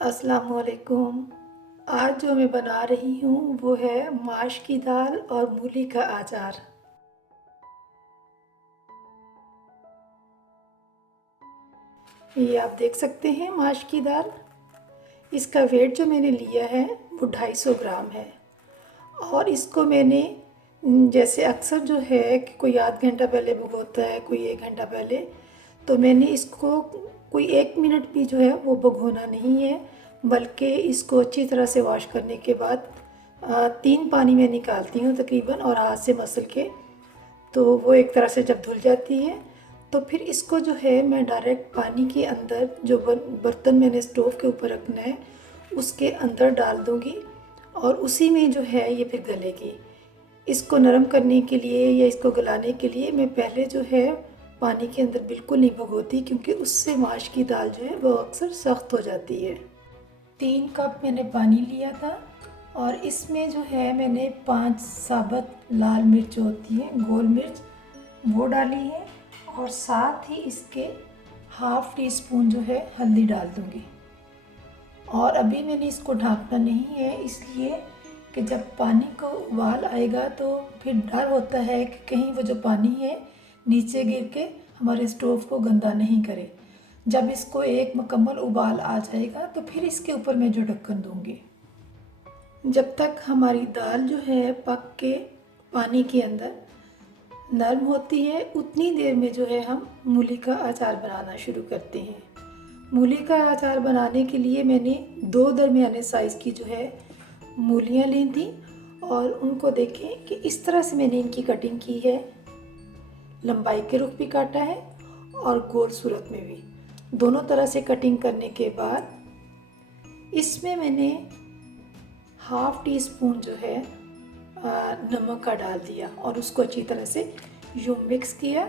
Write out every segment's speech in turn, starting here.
अस्सलामुअलैकुम। आज जो मैं बना रही हूँ वो है माश की दाल और मूली का अचार। ये आप देख सकते हैं माश की दाल। इसका वेट जो मैंने लिया है वो 250 ग्राम है। और इसको मैंने जैसे अक्सर जो है कि कोई आध घंटा पहले भिगोता है, कोई 1 घंटा पहले, तो मैंने इसको कोई 1 मिनट भी जो है वो भिगोना नहीं है, बल्कि इसको अच्छी तरह से वॉश करने के बाद 3 पानी में निकालती हूँ तकरीबन, और हाथ से मसल के, तो वो एक तरह से जब धुल जाती है तो फिर इसको जो है मैं डायरेक्ट पानी के अंदर, जो बर्तन मैंने स्टोव के ऊपर रखना है उसके अंदर डाल दूँगी और उसी में जो है ये फिर गलेगी। इसको नरम करने के लिए या इसको गलाने के लिए मैं पहले जो है पानी के अंदर बिल्कुल नहीं भिगोती, क्योंकि उससे माश की दाल जो है वो अक्सर सख्त हो जाती है। 3 कप मैंने पानी लिया था और इसमें जो है मैंने 5 साबुत लाल मिर्च होती है, गोल मिर्च, वो डाली है, और साथ ही इसके हाफ़ टी स्पून जो है हल्दी डाल दूँगी। और अभी मैंने इसको ढाँकना नहीं है, इसलिए कि जब पानी को उबाल आएगा तो फिर डर होता है कि कहीं वो जो पानी है नीचे गिर के हमारे स्टोव को गंदा नहीं करे। जब इसको एक मुकम्मल उबाल आ जाएगा तो फिर इसके ऊपर मैं जो ढक्कन दूँगी। जब तक हमारी दाल जो है पक के पानी के अंदर नरम होती है, उतनी देर में जो है हम मूली का अचार बनाना शुरू करते हैं। मूली का अचार बनाने के लिए मैंने 2 दरमियाने साइज़ की जो है मूलियाँ ली थी, और उनको देखें कि इस तरह से मैंने इनकी कटिंग की है। लंबाई के रुख भी काटा है और गोल सूरत में भी, दोनों तरह से कटिंग करने के बाद इसमें मैंने हाफ़ टी स्पून जो है नमक का डाल दिया और उसको अच्छी तरह से यूँ मिक्स किया,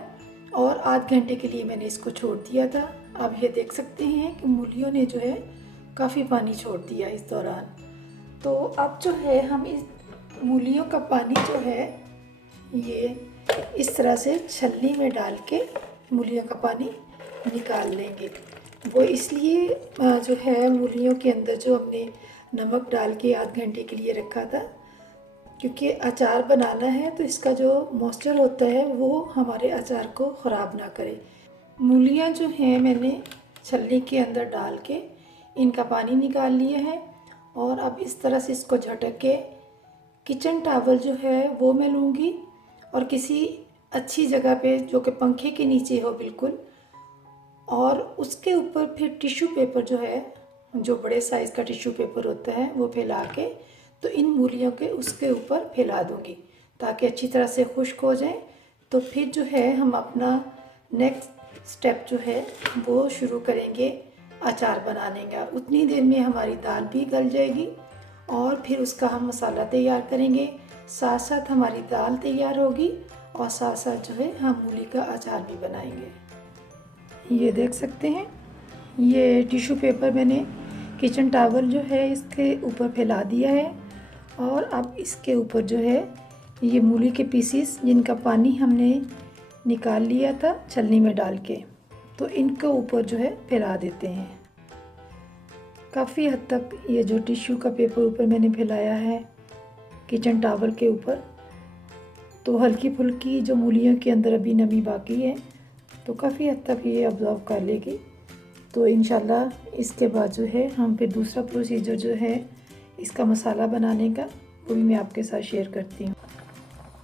और आध घंटे के लिए मैंने इसको छोड़ दिया था। आप ये देख सकते हैं कि मूलियों ने जो है काफ़ी पानी छोड़ दिया इस दौरान। तो अब जो है हम इस मूलियों का पानी जो है ये इस तरह से छलनी में डाल के मूलियों का पानी निकाल लेंगे। वो इसलिए जो है मूलियों के अंदर जो हमने नमक डाल के आध घंटे के लिए रखा था, क्योंकि अचार बनाना है तो इसका जो मॉइस्चर होता है वो हमारे अचार को ख़राब ना करे। मूलियाँ जो हैं मैंने छलनी के अंदर डाल के इनका पानी निकाल लिया है, और अब इस तरह से इसको झटक के किचन टॉवल जो है वो मैं लूँगी, और किसी अच्छी जगह पे जो कि पंखे के नीचे हो बिल्कुल, और उसके ऊपर फिर टिश्यू पेपर जो है, जो बड़े साइज़ का टिश्यू पेपर होता है, वो फैला के तो इन मूलियों के उसके ऊपर फैला दूँगी ताकि अच्छी तरह से खुश्क हो जाए। तो फिर जो है हम अपना नेक्स्ट स्टेप जो है वो शुरू करेंगे अचार बनाने का। उतनी देर में हमारी दाल भी गल जाएगी और फिर उसका हम मसाला तैयार करेंगे। साथ साथ हमारी दाल तैयार होगी और साथ साथ जो है हम मूली का अचार भी बनाएंगे। ये देख सकते हैं, ये टिश्यू पेपर मैंने किचन टॉवल जो है इसके ऊपर फैला दिया है, और अब इसके ऊपर जो है ये मूली के पीसीस जिनका पानी हमने निकाल लिया था छलनी में डाल के, तो इनके ऊपर जो है फैला देते हैं। काफ़ी हद तक ये जो टिश्यू का पेपर ऊपर मैंने फैलाया है किचन टॉवल के ऊपर, तो हल्की फुल्की जो मूलियों के अंदर अभी नमी बाकी है तो काफ़ी हद तक ये अब्ज़ॉर्ब कर लेगी। तो इंशाल्लाह इसके बाद जो है हम फिर दूसरा प्रोसीजर जो है इसका मसाला बनाने का वो भी मैं आपके साथ शेयर करती हूँ।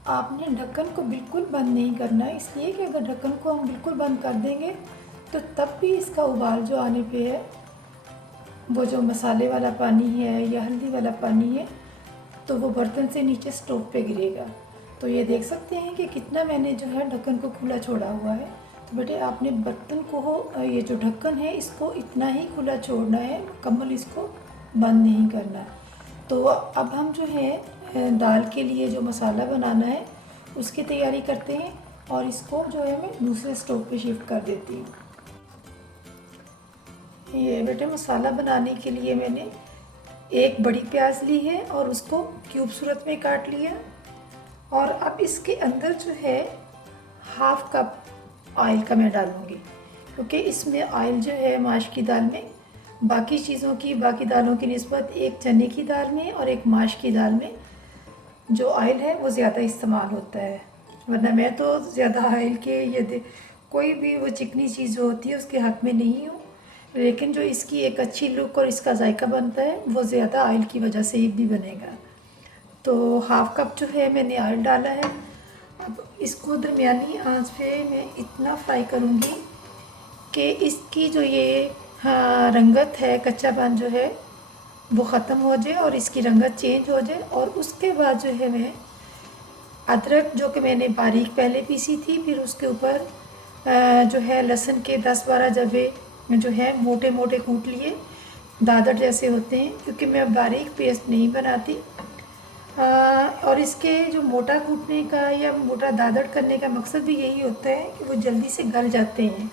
आपने ढक्कन को बिल्कुल बंद नहीं करना, इसलिए कि अगर ढक्कन को हम बिल्कुल बंद कर देंगे तो तब भी इसका उबाल जो आने पे है, वो जो मसाले वाला पानी है या हल्दी वाला पानी है, तो वो बर्तन से नीचे स्टोव पे गिरेगा। तो ये देख सकते हैं कि कितना मैंने जो है ढक्कन को खुला छोड़ा हुआ है। तो बेटे आपने बर्तन को, ये जो ढक्कन है इसको इतना ही खुला छोड़ना है, मुकम्मल इसको बंद नहीं करना है। तो अब हम जो है दाल के लिए जो मसाला बनाना है उसकी तैयारी करते हैं, और इसको जो है मैं दूसरे स्टोव पे शिफ्ट कर देती हूँ। ये बेटे मसाला बनाने के लिए मैंने एक बड़ी प्याज ली है और उसको क्यूब सूरत में काट लिया, और अब इसके अंदर जो है हाफ़ कप ऑयल का मैं डालूँगी, क्योंकि इसमें ऑयल जो है माश की दाल में बाकी चीज़ों की, बाकी दालों की निस्बत एक चने की दाल में और एक माश की दाल में जो ऑयल है वो ज़्यादा इस्तेमाल होता है। वरना मैं तो ज़्यादा ऑयल के कोई भी वो चिकनी चीज़ जो होती है उसके हक़ में नहीं हूँ, लेकिन जो इसकी एक अच्छी लुक और इसका जायका बनता है वो ज़्यादा ऑयल की वजह से ही भी बनेगा। तो हाफ़ कप जो है मैंने ऑयल डाला है। अब इसको दरमियानी आंच पे मैं इतना फ्राई करूँगी कि इसकी जो ये हाँ रंगत है, कच्चापन जो है वो ख़त्म हो जाए और इसकी रंगत चेंज हो जाए। और उसके बाद जो है मैं अदरक जो कि मैंने बारीक पहले पीसी थी, फिर उसके ऊपर जो है लहसुन के 10-12 जबे जो है मोटे मोटे कूट लिए, दादर जैसे होते हैं, क्योंकि मैं बारीक पेस्ट नहीं बनाती। और इसके जो मोटा कूटने का या मोटा दादड़ करने का मकसद भी यही होता है कि वो जल्दी से गल जाते हैं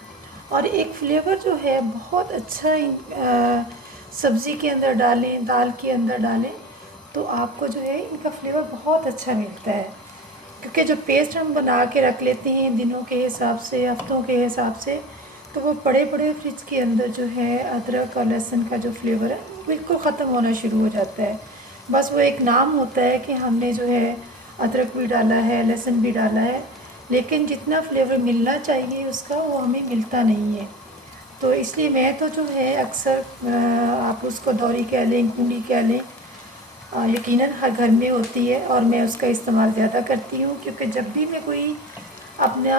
और एक फ्लेवर जो है बहुत अच्छा सब्ज़ी के अंदर डालें, दाल के अंदर डालें तो आपको जो है इनका फ्लेवर बहुत अच्छा मिलता है। क्योंकि जो पेस्ट हम बना के रख लेते हैं दिनों के हिसाब से, हफ्तों के हिसाब से, तो वो पड़े पड़े फ्रिज के अंदर जो है अदरक और लहसुन का जो फ्लेवर है बिल्कुल ख़त्म होना शुरू हो जाता है। बस वो एक नाम होता है कि हमने जो है अदरक भी डाला है, लहसुन भी डाला है, लेकिन जितना फ्लेवर मिलना चाहिए उसका वो हमें मिलता नहीं है। तो इसलिए मैं तो जो है अक्सर आप उसको दौरी कह लें, कूड़ी कह लें, यकीनन हर घर में होती है और मैं उसका इस्तेमाल ज़्यादा करती हूँ। क्योंकि जब भी मैं कोई अपना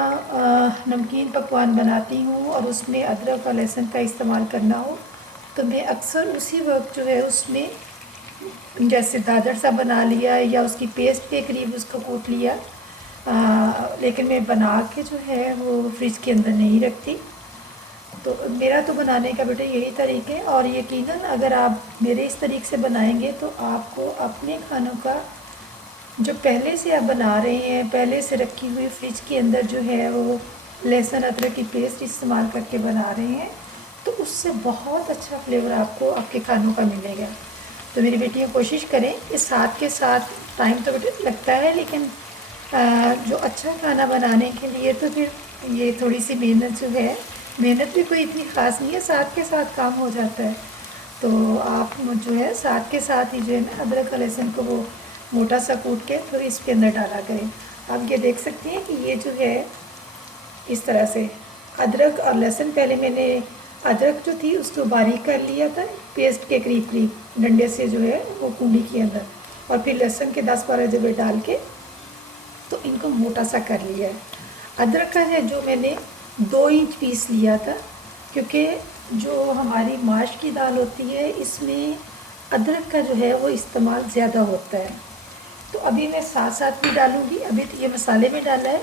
नमकीन पकवान बनाती हूँ और उसमें अदरक और लहसुन का इस्तेमाल करना हो तो मैं अक्सर उसी वक्त जो है उसमें जैसे दादर सा बना लिया या उसकी पेस्ट के करीब उसको कूट लिया, लेकिन मैं बना के जो है वो फ्रिज के अंदर नहीं रखती। तो मेरा तो बनाने का बेटा यही तरीका है और यकीनन अगर आप मेरे इस तरीके से बनाएंगे तो आपको अपने खानों का जो पहले से आप बना रहे हैं, पहले से रखी हुई फ्रिज के अंदर जो है वो लहसुन अदरक की पेस्ट इस्तेमाल करके बना रहे हैं, तो उससे बहुत अच्छा फ्लेवर आपको आपके खानों का मिलेगा। तो मेरी बेटियाँ कोशिश करें कि साथ के साथ, टाइम तो बेटे लगता है लेकिन जो अच्छा खाना बनाने के लिए तो फिर ये थोड़ी सी मेहनत जो है, मेहनत भी कोई इतनी ख़ास नहीं है, साथ के साथ काम हो जाता है। तो आप जो है साथ के साथ ही जो है ना अदरक और लहसुन को वो मोटा सा कूट के फिर इसके अंदर डाला करें। आप ये देख सकते हैं कि ये जो है इस तरह से अदरक और लहसुन, पहले मैंने अदरक जो थी उसको बारीक कर लिया था पेस्ट के करीब करीब डंडे से जो है वो कूंडी के अंदर, और फिर लहसुन के 10-12 जबे डाल के तो इनको मोटा सा कर लिया है। अदरक का है जो मैंने 2 इंच पीस लिया था, क्योंकि जो हमारी माश की दाल होती है इसमें अदरक का जो है वो इस्तेमाल ज़्यादा होता है। तो अभी मैं साथ साथ भी डालूँगी, अभी तो ये मसाले में डाला है,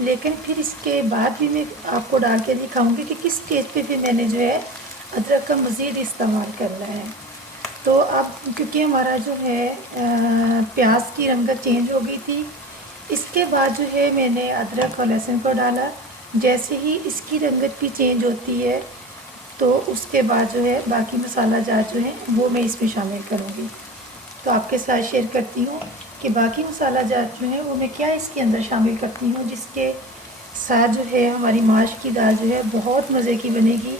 लेकिन फिर इसके बाद भी मैं आपको डाल के दिखाऊँगी कि किस स्टेज पे भी मैंने जो है अदरक का मज़ीद इस्तेमाल करना है। तो अब क्योंकि हमारा जो है प्याज की रंगत चेंज हो गई थी, इसके बाद जो है मैंने अदरक और लहसुन को डाला। जैसे ही इसकी रंगत भी चेंज होती है तो उसके बाद जो है बाकी मसाला जात जो है वो मैं इसमें शामिल करूँगी। तो आपके साथ शेयर करती हूँ कि बाकी मसाला जात जो है वो मैं क्या इसके अंदर शामिल करती हूँ, जिसके साथ जो है हमारी माश की दाल जो है बहुत मज़े की बनेगी।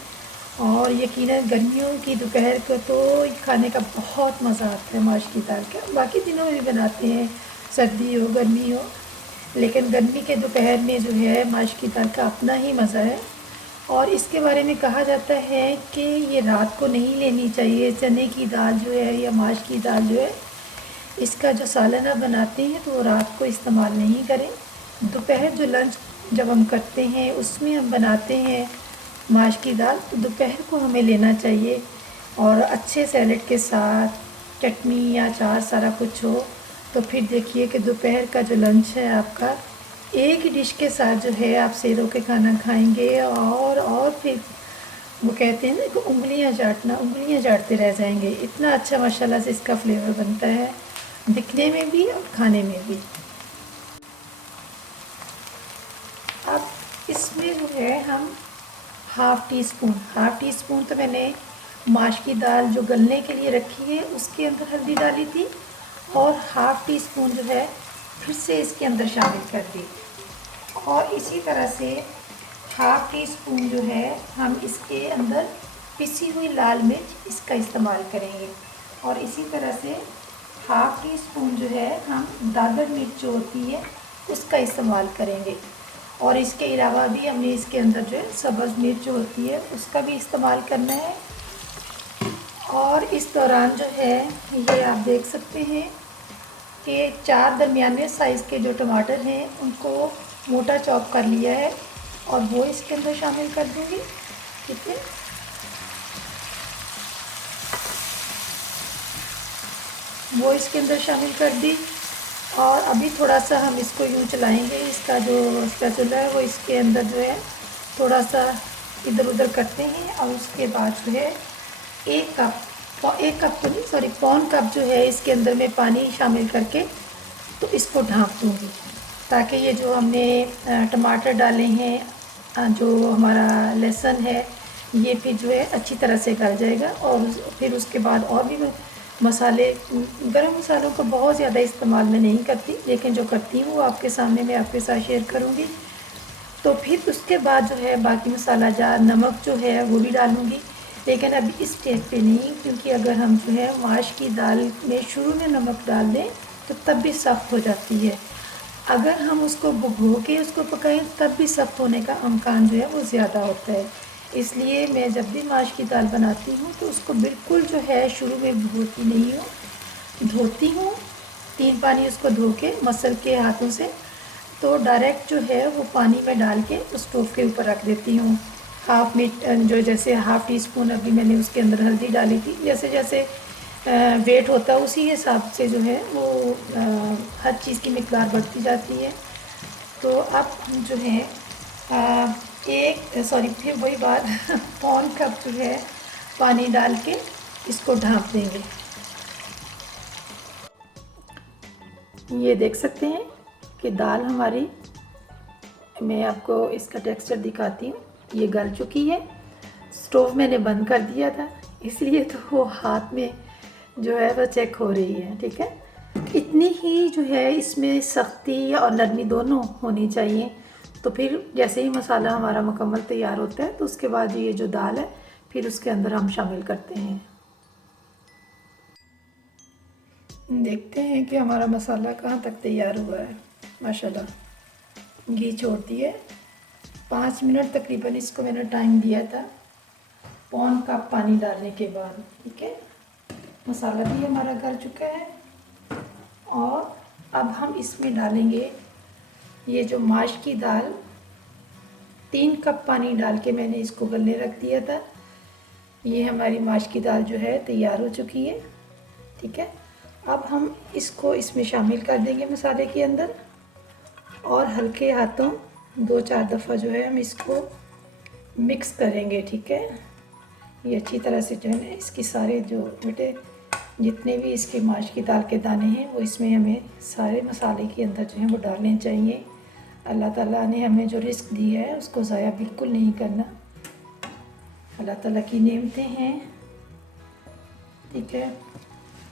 और यकीनन गर्मियों की दोपहर को तो खाने का बहुत मज़ा आता है माश की दाल का। बाकी दिनों में भी बनाते हैं, सर्दी हो गर्मी हो, लेकिन गर्मी के दोपहर में जो है माश की दाल का अपना ही मज़ा है। और इसके बारे में कहा जाता है कि ये रात को नहीं लेनी चाहिए, चने की दाल जो है या माश की दाल जो है इसका जो सालाना बनाते हैं तो वो रात को इस्तेमाल नहीं करें। दोपहर जो लंच जब हम करते हैं उसमें हम बनाते हैं माश की दाल, तो दोपहर को हमें लेना चाहिए और अच्छे सैलेड के साथ चटनी या अचार सारा कुछ हो, तो फिर देखिए कि दोपहर का जो लंच है आपका एक ही डिश के साथ जो है आप सेरों के खाना खाएंगे और फिर वो कहते हैं ना कि उंगलियां चाटते रह जाएंगे। इतना अच्छा माशाल्लाह से इसका फ्लेवर बनता है, दिखने में भी और खाने में भी। अब इसमें जो है हम हाफ़ टी स्पून तो मैंने माश की दाल जो गलने के लिए रखी है उसके अंदर हल्दी डाली थी, और हाफ़ टी स्पून जो है फिर से इसके अंदर शामिल कर दी। और इसी तरह से हाफ़ टी स्पून जो है हम इसके अंदर पिसी हुई लाल मिर्च इसका इस्तेमाल करेंगे। और इसी तरह से हाफ़ टी स्पून जो है हम दादर मिर्च जो होती है उसका इस्तेमाल करेंगे। और इसके अलावा भी हमने इसके अंदर जो है सब्ज़ मिर्च जो होती है उसका भी इस्तेमाल करना है। और इस दौरान जो है ये आप देख सकते हैं कि 4 दरमियाने साइज़ के जो टमाटर हैं उनको मोटा चॉप कर लिया है और वो इसके अंदर शामिल कर दूँगी। ठीक है, वो इसके अंदर शामिल कर दी। और अभी थोड़ा सा हम इसको यूँ चलाएंगे, इसका जो स्पैचुला है वो इसके अंदर जो है थोड़ा सा इधर उधर करते हैं। और उसके बाद जो है एक कप तो नहीं, सॉरी, पौन कप जो है इसके अंदर मैं पानी शामिल करके तो इसको ढाँप दूँगी, ताकि ये जो हमने टमाटर डाले हैं, जो हमारा लहसुन है, ये फिर जो है अच्छी तरह से गल जाएगा। और फिर उसके बाद और भी मसाले, गरम मसालों को बहुत ज़्यादा इस्तेमाल मैं नहीं करती, लेकिन जो करती हूँ वो आपके सामने मैं आपके साथ शेयर करूँगी। तो फिर उसके बाद जो है बाकी मसाला जार, नमक जो है वो भी डालूँगी, लेकिन अभी इस स्टेज पे नहीं, क्योंकि अगर हम जो है माश की दाल में शुरू में नमक डाल दें तो तब भी सख्त हो जाती है। अगर हम उसको भिगो के उसको पकाएं तब भी सख्त होने का इम्कान जो है वो ज़्यादा होता है। इसलिए मैं जब भी माश की दाल बनाती हूँ तो उसको बिल्कुल जो है शुरू में भिगोती नहीं हूँ, धोती हूँ 3 पानी उसको धो के मसल के हाथों से, तो डायरेक्ट जो है वो पानी में डाल के उस स्टोव के ऊपर रख देती हूँ। जो जैसे हाफ़ टी स्पून अभी मैंने उसके अंदर हल्दी डाली थी, जैसे जैसे वेट होता है उसी हिसाब से जो है वो हर चीज़ की मिकदार बढ़ती जाती है। तो अब हम जो है फिर वही बात पौन कप जो है पानी डाल के इसको ढाँप देंगे। ये देख सकते हैं कि दाल हमारी, मैं आपको इसका टेक्सचर दिखाती हूँ, ये गल चुकी है। स्टोव मैंने बंद कर दिया था, इसलिए तो वो हाथ में जो है वो चेक हो रही है। ठीक है, इतनी ही जो है इसमें सख्ती और नरमी दोनों होनी चाहिए। तो फिर जैसे ही मसाला हमारा मुकम्मल तैयार होता है तो उसके बाद ये जो दाल है फिर उसके अंदर हम शामिल करते हैं। देखते हैं कि हमारा मसाला कहाँ तक तैयार हुआ है। माशाल्लाह घी छोड़ती है। 5 मिनट तकरीबन इसको मैंने टाइम दिया था पौन कप पानी डालने के बाद। ठीक है, मसाला भी हमारा गल चुका है। और अब हम इसमें डालेंगे ये जो माश की दाल, 3 कप पानी डाल के मैंने इसको गलने रख दिया था। ये हमारी माश की दाल जो है तैयार हो चुकी है। ठीक है, अब हम इसको इसमें शामिल कर देंगे मसाले के अंदर और हल्के हाथों 2-4 दफ़ा जो है हम इसको मिक्स करेंगे। ठीक है, ये अच्छी तरह से जो है ना इसकी सारे जो बेटे जितने भी इसके माश की दाल के दाने हैं वो इसमें हमें सारे मसाले के अंदर जो है वो डालने चाहिए। अल्लाह ताला ने हमें जो रिस्क दी है उसको ज़ाया बिल्कुल नहीं करना। अल्लाह ताला की नेमतें हैं। ठीक है,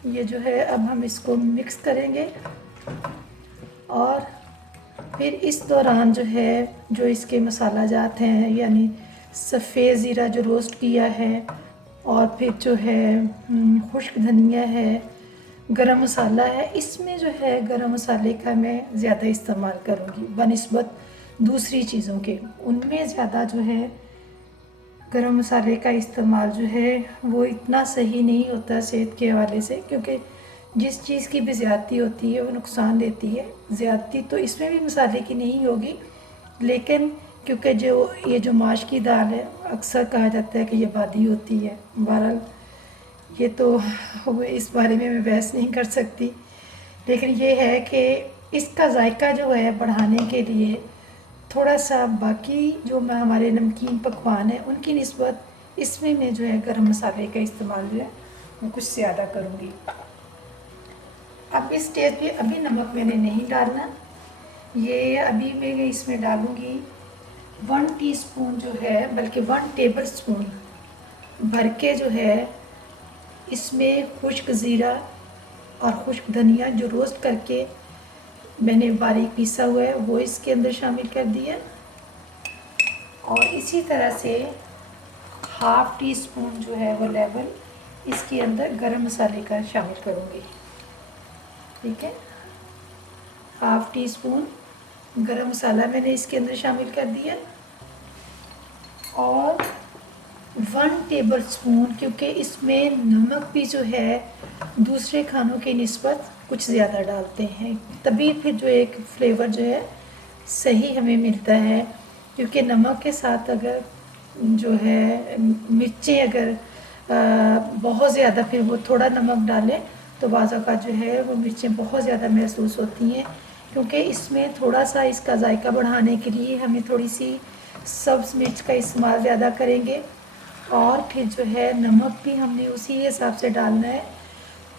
ये जो है अब हम इसको मिक्स करेंगे और फिर इस दौरान जो है जो इसके मसाला जात हैं, यानी सफ़ेद ज़ीरा जो रोस्ट किया है और फिर जो है खुश्क धनिया है, गरम मसाला है, इसमें जो है गरम मसाले का मैं ज़्यादा इस्तेमाल करूँगी बनिस्बत दूसरी चीज़ों के। उनमें ज़्यादा जो है गरम मसाले का इस्तेमाल जो है वो इतना सही नहीं होता सेहत के हवाले से, क्योंकि जिस चीज़ की भी ज़्यादती होती है वो नुकसान देती है। ज़्यादती तो इसमें भी मसाले की नहीं होगी, लेकिन क्योंकि जो ये जो माश की दाल है अक्सर कहा जाता है कि ये बादी होती है। बहरहाल ये तो इस बारे में मैं बहस नहीं कर सकती, लेकिन ये है कि इसका जायका जो है बढ़ाने के लिए थोड़ा सा बाकी जो मैं हमारे नमकीन पकवान हैं उनकी निस्बत इसमें मैं जो है गरम मसाले का इस्तेमाल जो है वो कुछ ज़्यादा करूँगी। अब इस स्टेज पे अभी नमक मैंने नहीं डालना, ये अभी मैं इसमें डालूँगी 1 टीस्पून जो है, बल्कि 1 टेबल स्पून भर के जो है इसमें खुश्क ज़ीरा और खुश्क धनिया जो रोस्ट करके मैंने बारीक पीसा हुआ है वो इसके अंदर शामिल कर दिया। और इसी तरह से हाफ़ टी स्पून जो है वो लेवल इसके अंदर गरम मसाले का शामिल करूँगी। ठीक है, हाफ़ टी स्पून गरम मसाला मैंने इसके अंदर शामिल कर दिया और 1 टेबल स्पून, क्योंकि इसमें नमक भी जो है दूसरे खानों के निस्बत कुछ ज़्यादा डालते हैं, तभी फिर जो एक फ्लेवर जो है सही हमें मिलता है। क्योंकि नमक के साथ अगर जो है मिर्चें अगर बहुत ज़्यादा फिर वो थोड़ा नमक डालें तो बाज़ औक़ात जो है वो मिर्चें बहुत ज़्यादा महसूस होती हैं। क्योंकि इसमें थोड़ा सा इसका जायका बढ़ाने के लिए हमें थोड़ी सी सब्ज़ मिर्च का इस्तेमाल ज़्यादा करेंगे और फिर जो है नमक भी हमने उसी हिसाब से डालना है।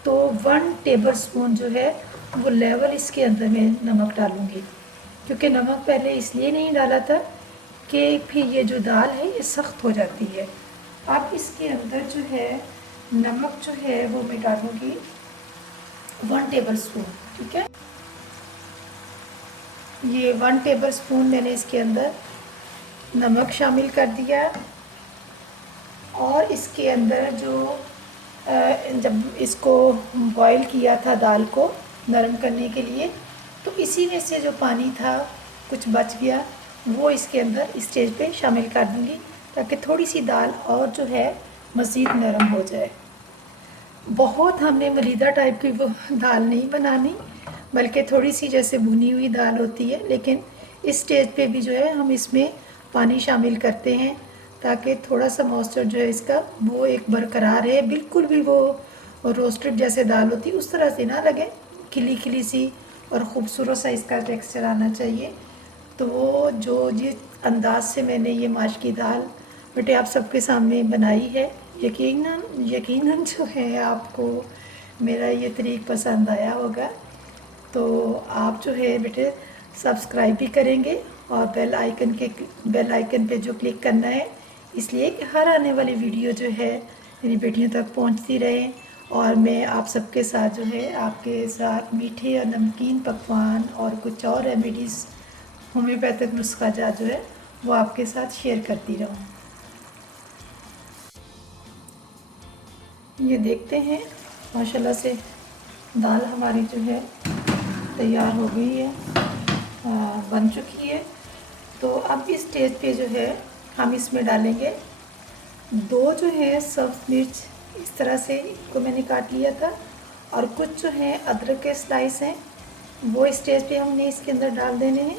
तो 1 टेबल स्पून जो है वो लेवल इसके अंदर मैं नमक डालूँगी, क्योंकि नमक पहले इसलिए नहीं डाला था कि फिर ये जो दाल है ये सख्त हो जाती है। अब इसके अंदर जो है नमक जो है वो मैं डालूँगी 1 टेबल स्पून। ठीक है, ये 1 टेबल स्पून मैंने इसके अंदर नमक शामिल कर दिया और इसके अंदर जो जब इसको बॉईल किया था दाल को नरम करने के लिए, तो इसी में से जो पानी था कुछ बच गया वो इसके अंदर इस स्टेज पे शामिल कर दूंगी, ताकि थोड़ी सी दाल और जो है मज़ीद नरम हो जाए। बहुत हमने मलीदा टाइप की वो दाल नहीं बनानी, बल्कि थोड़ी सी जैसे भुनी हुई दाल होती है, लेकिन इस स्टेज पे भी जो है हम इसमें पानी शामिल करते हैं ताकि थोड़ा सा मॉइस्चर जो है इसका वो एक बरकरार है। बिल्कुल भी वो रोस्टेड जैसे दाल होती है उस तरह से ना लगे, खिली खिली सी और ख़ूबसूरत सा इसका टेक्सचर आना चाहिए। तो वो जो जिस अंदाज से मैंने ये माश की दाल बेटे आप सबके सामने बनाई है, यकीनन जो है आपको मेरा ये तरीक़ पसंद आया होगा। तो आप जो है बेटे सब्सक्राइब भी करेंगे और बेल आइकन पे जो क्लिक करना है, इसलिए कि हर आने वाली वीडियो जो है मेरी बेटियों तक पहुंचती रहे और मैं आप सबके साथ जो है आपके साथ मीठे और नमकीन पकवान और कुछ और रेमेडीज़ होम्योपैथिक नुस्खा जो है वो आपके साथ शेयर करती रहूँ। ये देखते हैं माशाल्लाह से दाल हमारी जो है तैयार हो गई है, बन चुकी है। तो अब इस स्टेज पे जो है हम इसमें डालेंगे 2 जो है सब्ज़ मिर्च, इस तरह से इनको मैंने काट लिया था, और कुछ जो है अदरक के स्लाइस हैं वो स्टेज पे हमने इसके अंदर डाल देने हैं।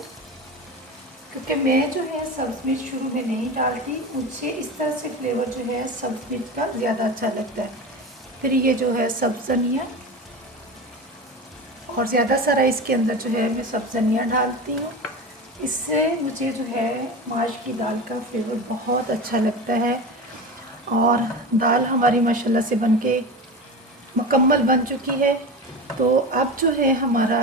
क्योंकि मैं जो है सब्ज़ मिर्च शुरू में नहीं डालती, मुझे इस तरह से फ्लेवर जो है सब्ज़ मिर्च का ज़्यादा अच्छा लगता है। फिर ये जो है सब्ज़ धनिया, और ज़्यादा सारा इसके अंदर जो है मैं सब्ज़ धनिया डालती हूँ। इससे मुझे जो है माश की दाल का फ्लेवर बहुत अच्छा लगता है। और दाल हमारी माशाल्लाह से बनके मुकम्मल बन चुकी है। तो अब जो है हमारा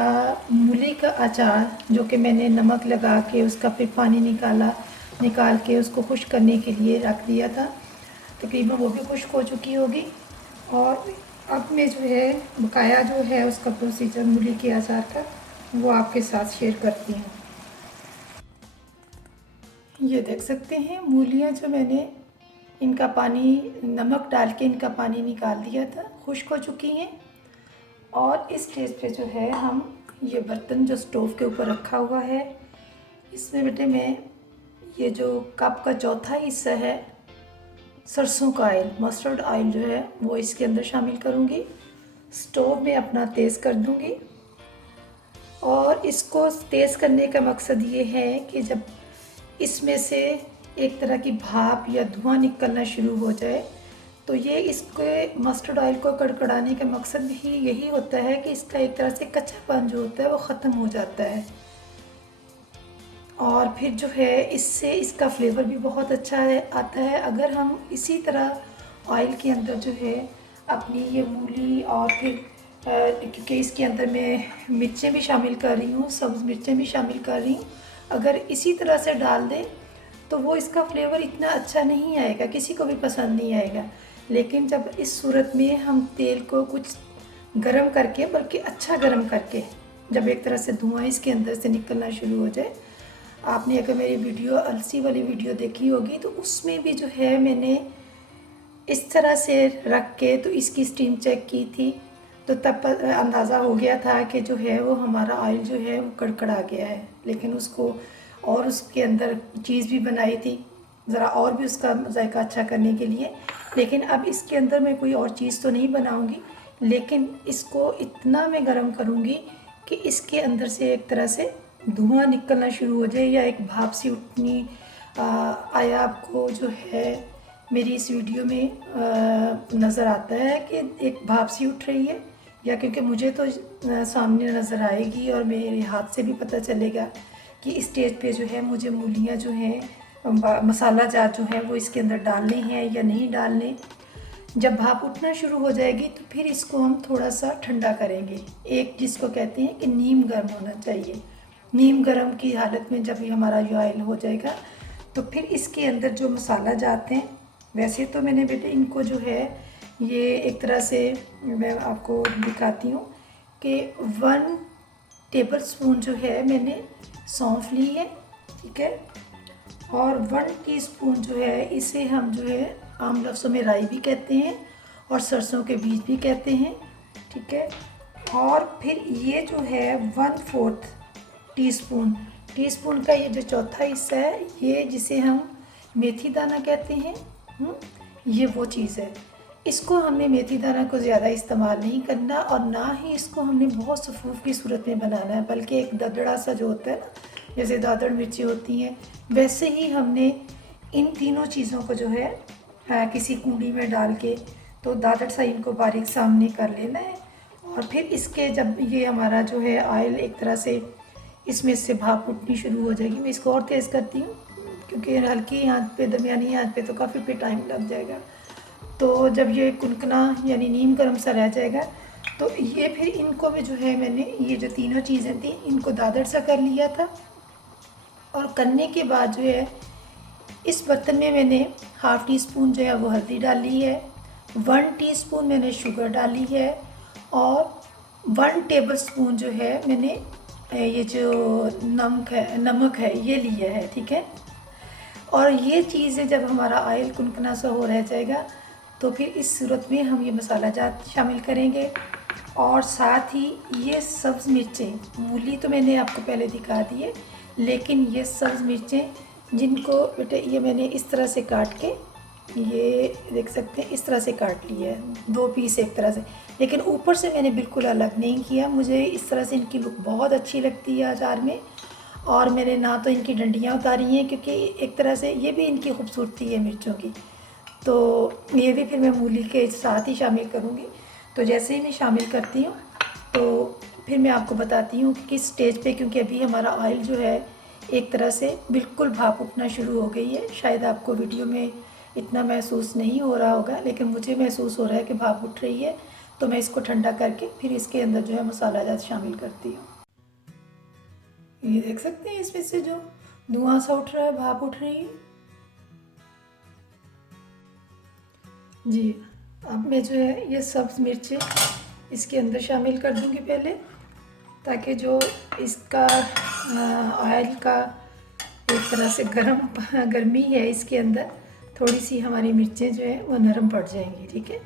मूली का अचार, जो कि मैंने नमक लगा के उसका फिर पानी निकाल के उसको खुश्क करने के लिए रख दिया था, तकरीबन वो भी खुश्क हो चुकी होगी। और अब मैं जो है बकाया जो है उसका प्रोसीजर मूली के अचार का वो आपके साथ शेयर करती हूँ। ये देख सकते हैं मूलियाँ जो मैंने इनका पानी नमक डाल के इनका पानी निकाल दिया था, खुश्क हो चुकी हैं। और इस स्टेज पे जो है हम ये बर्तन जो स्टोव के ऊपर रखा हुआ है, इसमें बेटे मैं ये जो कप का चौथा हिस्सा है सरसों का ऑयल, मस्टर्ड ऑयल जो है वो इसके अंदर शामिल करूँगी। स्टोव में अपना तेज़ कर दूँगी और इसको तेज़ करने का मकसद ये है कि जब इसमें से एक तरह की भाप या धुआं निकलना शुरू हो जाए, तो ये इसके मस्टर्ड ऑयल को कड़कड़ाने का मकसद भी यही होता है कि इसका एक तरह से कच्चापन जो होता है वो ख़त्म हो जाता है। और फिर जो है इससे इसका फ्लेवर भी बहुत अच्छा आता है। अगर हम इसी तरह ऑयल के अंदर जो है अपनी ये मूली और फिर क्योंकि इसके अंदर मैं मिर्चें भी शामिल कर रही हूँ, सब्ज़ मिर्चें भी शामिल कर रही हूँ, अगर इसी तरह से डाल दें तो वो इसका फ्लेवर इतना अच्छा नहीं आएगा, किसी को भी पसंद नहीं आएगा। लेकिन जब इस सूरत में हम तेल को कुछ गरम करके, बल्कि अच्छा गरम करके, जब एक तरह से धुआं इसके अंदर से निकलना शुरू हो जाए, आपने अगर मेरी वीडियो अलसी वाली वीडियो देखी होगी तो उसमें भी जो है मैंने इस तरह से रख के तो इसकी स्टीम चेक की थी, तो तब अंदाज़ा हो गया था कि जो है वो हमारा ऑयल जो है वो कड़कड़ा गया है। लेकिन उसको और उसके अंदर चीज़ भी बनाई थी ज़रा और भी उसका जायका अच्छा करने के लिए। लेकिन अब इसके अंदर मैं कोई और चीज़ तो नहीं बनाऊंगी, लेकिन इसको इतना मैं गरम करूंगी कि इसके अंदर से एक तरह से धुआं निकलना शुरू हो जाए या एक भाप सी उठनी आया आपको जो है मेरी इस वीडियो में नज़र आता है कि एक भाप सी उठ रही है, या क्योंकि मुझे तो सामने नज़र आएगी और मेरे हाथ से भी पता चलेगा कि इस स्टेज पे जो है मुझे मूलियाँ जो हैं मसाला जात जो है वो इसके अंदर डालने हैं या नहीं डालने। जब भाप उठना शुरू हो जाएगी तो फिर इसको हम थोड़ा सा ठंडा करेंगे, एक जिसको कहते हैं कि नीम गर्म होना चाहिए। नीम गर्म की हालत में जब ये हमारा ये ऑयल हो जाएगा तो फिर इसके अंदर जो मसाला जाते हैं, वैसे तो मैंने बेटे इनको जो है ये एक तरह से मैं आपको दिखाती हूँ कि 1 टेबल स्पून जो है मैंने सौंफ ली है, ठीक है, और 1 टीस्पून जो है इसे हम जो है आम लफ्ज़ों में राई भी कहते हैं और सरसों के बीज भी कहते हैं, ठीक है। और फिर ये जो है 1/4 टीस्पून, टीस्पून का ये जो चौथा हिस्सा है ये जिसे हम मेथी दाना कहते हैं, ये वो चीज़ है। इसको हमने मेथी दाना को ज़्यादा इस्तेमाल नहीं करना और ना ही इसको हमने बहुत सफ़ूफ की सूरत में बनाना है, बल्कि एक ददड़ा सा जो होता है ना, जैसे दादड़ मिर्ची होती हैं, वैसे ही हमने इन तीनों चीज़ों को जो है किसी कूड़ी में डाल के तो दादड़ सा इनको बारीक सामने कर लेना है। और फिर इसके जब ये हमारा जो है ऑयल एक तरह से इसमें से भाप उठनी शुरू हो जाएगी, मैं इसको और तेज़ करती हूँ क्योंकि हल्की आंच पे दरमियानी आंच पे तो काफ़ी पे टाइम लग जाएगा। तो जब ये कुनकना यानी नीम गर्म सा रह जाएगा तो ये फिर इनको भी जो है मैंने ये जो तीनों चीज़ें थी इनको दादड़ सा कर लिया था। और करने के बाद जो है इस बर्तन में मैंने 1/2 टीस्पून जो है वो हल्दी डाली है, 1 टीस्पून मैंने शुगर डाली है और 1 टेबलस्पून जो है मैंने ये जो नमक है ये लिया है, ठीक है। और ये चीज़ें जब हमारा ऑयल कुनकुना सा हो रह जाएगा तो फिर इस सूरत में हम ये मसाला जात शामिल करेंगे। और साथ ही ये सब्ज़ मिर्चें, मूली तो मैंने आपको पहले दिखा दी है, लेकिन ये सब्ज़ मिर्चें जिनको बेटे ये मैंने इस तरह से काट के, ये देख सकते हैं इस तरह से काट लिया है 2 पीस एक तरह से, लेकिन ऊपर से मैंने बिल्कुल अलग नहीं किया। मुझे इस तरह से इनकी लुक बहुत अच्छी लगती है अचार में, और मैंने ना तो इनकी डंडियाँ उतारी हैं क्योंकि एक तरह से ये भी इनकी खूबसूरती है मिर्चों की, तो ये भी फिर मैं मूली के साथ ही शामिल करूँगी। तो जैसे ही मैं शामिल करती हूँ तो फिर मैं आपको बताती हूँ कि किस स्टेज पे, क्योंकि अभी हमारा ऑयल जो है एक तरह से बिल्कुल भाप उठना शुरू हो गई है। शायद आपको वीडियो में इतना महसूस नहीं हो रहा होगा, लेकिन मुझे महसूस हो रहा है कि भाप उठ रही है। तो मैं इसको ठंडा करके फिर इसके अंदर जो है मसाला जात शामिल करती हूँ। ये देख सकते हैं इसमें से जो धुआं सा उठ रहा है, भाप उठ रही है जी। अब मैं जो है ये सब्ज़ मिर्चें इसके अंदर शामिल कर दूंगी पहले, ताकि जो इसका ऑयल का एक तरह से गर्मी है इसके अंदर, थोड़ी सी हमारी मिर्चें जो है वो नरम पड़ जाएंगी, ठीक है।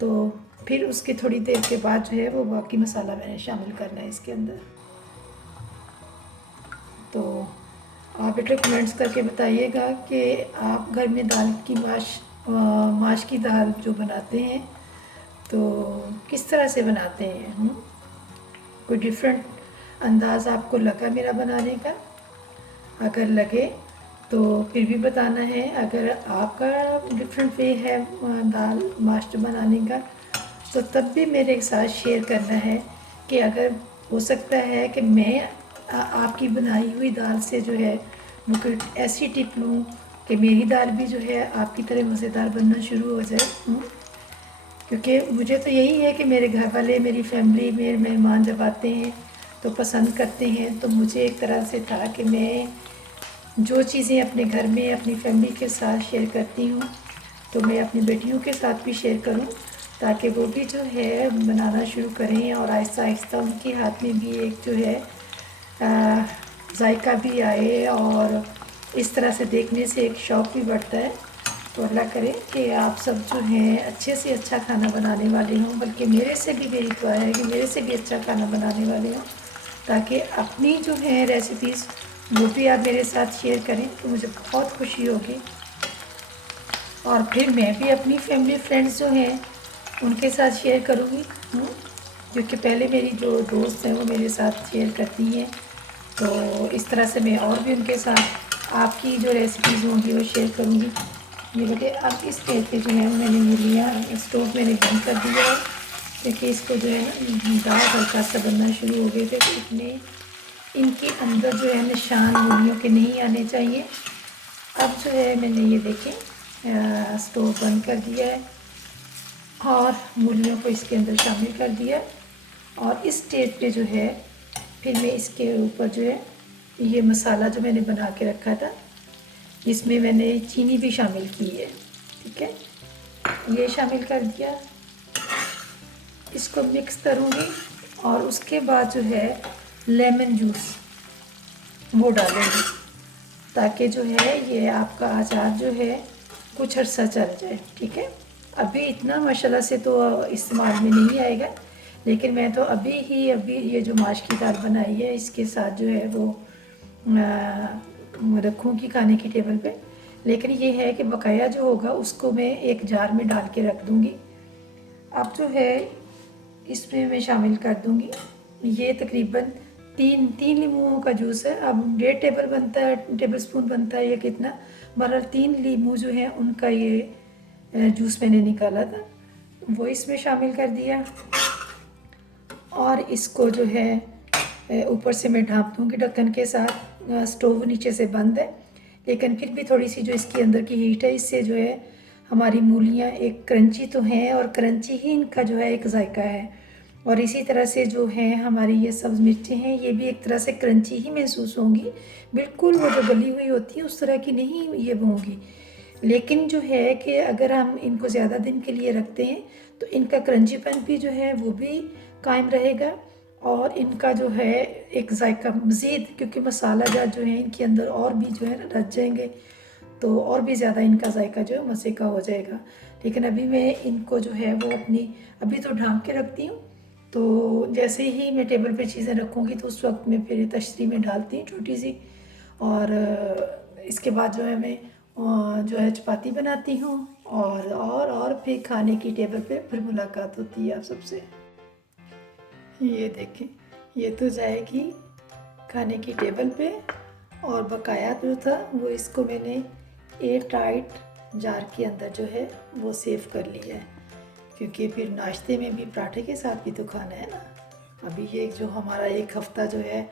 तो फिर उसके थोड़ी देर के बाद जो है वो बाकी मसाला मैंने शामिल करना है इसके अंदर। तो आप बेटे कमेंट्स करके बताइएगा कि आप घर में दाल की माश की दाल जो बनाते हैं तो किस तरह से बनाते हैं। कोई डिफरेंट अंदाज़ आपको लगा मेरा बनाने का? अगर लगे तो फिर भी बताना है। अगर आपका डिफरेंट वे है दाल माश बनाने का तो तब भी मेरे साथ शेयर करना है कि अगर हो सकता है कि मैं आपकी बनाई हुई दाल से जो है वो कोई ऐसी टिप लूँ कि मेरी दाल भी जो है आपकी तरह मज़ेदार बनना शुरू हो जाए। क्योंकि मुझे तो यही है कि मेरे घर वाले, मेरी फैमिली, मेरे मेहमान जब आते हैं तो पसंद करते हैं। तो मुझे एक तरह से था कि मैं जो चीज़ें अपने घर में अपनी फैमिली के साथ शेयर करती हूँ तो मैं अपनी बेटियों के साथ भी शेयर करूँ, ताकि वो भी जो है बनाना शुरू करें और आहिस्ता आहिस्ता उनके हाथ में भी एक जो है जायका भी आए और इस तरह से देखने से एक शौक़ भी बढ़ता है। तो अल्लाह करे कि आप सब जो हैं अच्छे से अच्छा खाना बनाने वाले हों, बल्कि मेरे से भी मेरी दुआ है कि मेरे से भी अच्छा खाना बनाने वाले हों, ताकि अपनी जो है रेसिपीज़ वो भी आप मेरे साथ शेयर करें तो मुझे बहुत खुशी होगी। और फिर मैं भी अपनी फैमिली फ्रेंड्स जो हैं उनके साथ शेयर करूँगी, क्योंकि पहले मेरी जो दोस्त हैं वो मेरे साथ शेयर करती हैं, तो इस तरह से मैं और भी उनके साथ आपकी जो रेसिपीज़ होंगी वो शेयर करूँगी। ये देखिए अब इस स्टेज पे जो है मैंने ये लिया, स्टोव मैंने बंद कर दिया है, क्योंकि इसको जो है ना दाग हल्का सा बनना शुरू हो गए थे, तो इतने इनके अंदर जो है निशान मूलियों के नहीं आने चाहिए। अब जो है मैंने ये देखें स्टोव बंद कर दिया है और मूलियों को इसके अंदर शामिल कर दिया। और इस स्टेज पे जो है फिर मैं इसके ऊपर जो है ये मसाला जो मैंने बना के रखा था, इसमें मैंने चीनी भी शामिल की है, ठीक है, ये शामिल कर दिया। इसको मिक्स करूँगी और उसके बाद जो है लेमन जूस वो डालूँगी, ताकि जो है ये आपका अचार जो है कुछ अर्सा चल जाए, ठीक है। अभी इतना माशाल्लाह से तो इस्तेमाल में नहीं आएगा, लेकिन मैं तो अभी ये जो माश की दाल बनाई है इसके साथ जो है वो रखूँगी खाने की टेबल पे। लेकिन ये है कि बकाया जो होगा उसको मैं एक जार में डाल के रख दूँगी। अब जो है इसमें मैं शामिल कर दूँगी, ये तकरीबन तीन लीमुओं का जूस है। अब 1.5 टेबल स्पून बनता है या कितना, बहरहाल 3 लीमू जो है उनका ये जूस मैंने निकाला था, वो इसमें शामिल कर दिया। और इसको जो है ऊपर से मैं ढाँप दूँगी ढक्कन के साथ। स्टोव नीचे से बंद है, लेकिन फिर भी थोड़ी सी जो इसके अंदर की हीट है इससे जो है हमारी मूलियाँ एक क्रंची तो हैं, और क्रंची ही इनका जो है एक जायका है। और इसी तरह से जो है हमारी ये सब्ज़ मिर्चें हैं ये भी एक तरह से क्रंची ही महसूस होंगी, बिल्कुल वो जो गली हुई होती है उस तरह की नहीं ये होंगी। लेकिन जो है कि अगर हम इनको ज़्यादा दिन के लिए रखते हैं तो इनका क्रंचीपन भी जो है वो भी कायम रहेगा, और इनका जो है एक जायका मज़ीद, क्योंकि मसाला जात जो है इनके अंदर और भी जो है ना रच जाएंगे, तो और भी ज़्यादा इनका जायका जो है मज़े का हो जाएगा। लेकिन अभी मैं इनको जो है वो अपनी अभी तो ढाँप के रखती हूँ, तो जैसे ही मैं टेबल पे चीज़ें रखूँगी तो उस वक्त मैं फिर तश्तरी में डालती हूँ छोटी सी। और इसके बाद जो है मैं जो है चपाती बनाती हूँ, और फिर खाने की टेबल पे फिर मुलाकात होती है आप सबसे। ये देखें, ये तो जाएगी खाने की टेबल पे, और बकाया जो था वो इसको मैंने एयर टाइट जार के अंदर जो है वो सेव कर लिया है, क्योंकि फिर नाश्ते में भी पराठे के साथ भी तो खाना है ना। अभी ये जो हमारा एक हफ़्ता जो है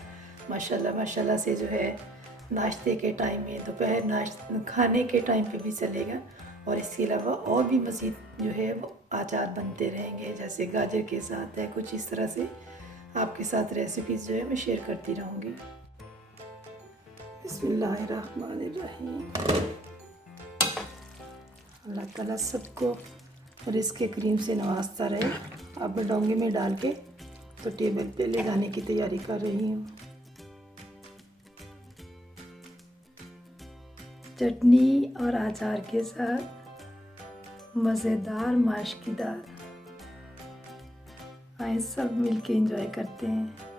माशाल्लाह माशाल्लाह से जो है नाश्ते के टाइम में, दोपहर खाने के टाइम पे भी चलेगा, और इसके अलावा और भी मज़ीद जो है वो अचार बनते रहेंगे, जैसे गाजर के साथ है, कुछ इस तरह से आपके साथ रेसिपीज़ जो है मैं शेयर करती रहूँगी। बिस्मिल्लाहिर्रहमानिर्रहीम। अल्लाह ताला सबको रिज़्क़ करीम से नवाजता रहे। अब मैं डोंगे में डाल के तो टेबल पे ले जाने की तैयारी कर रही हूँ। चटनी और अचार के साथ मज़ेदार माश की दाल, आए सब मिलके एंजॉय करते हैं।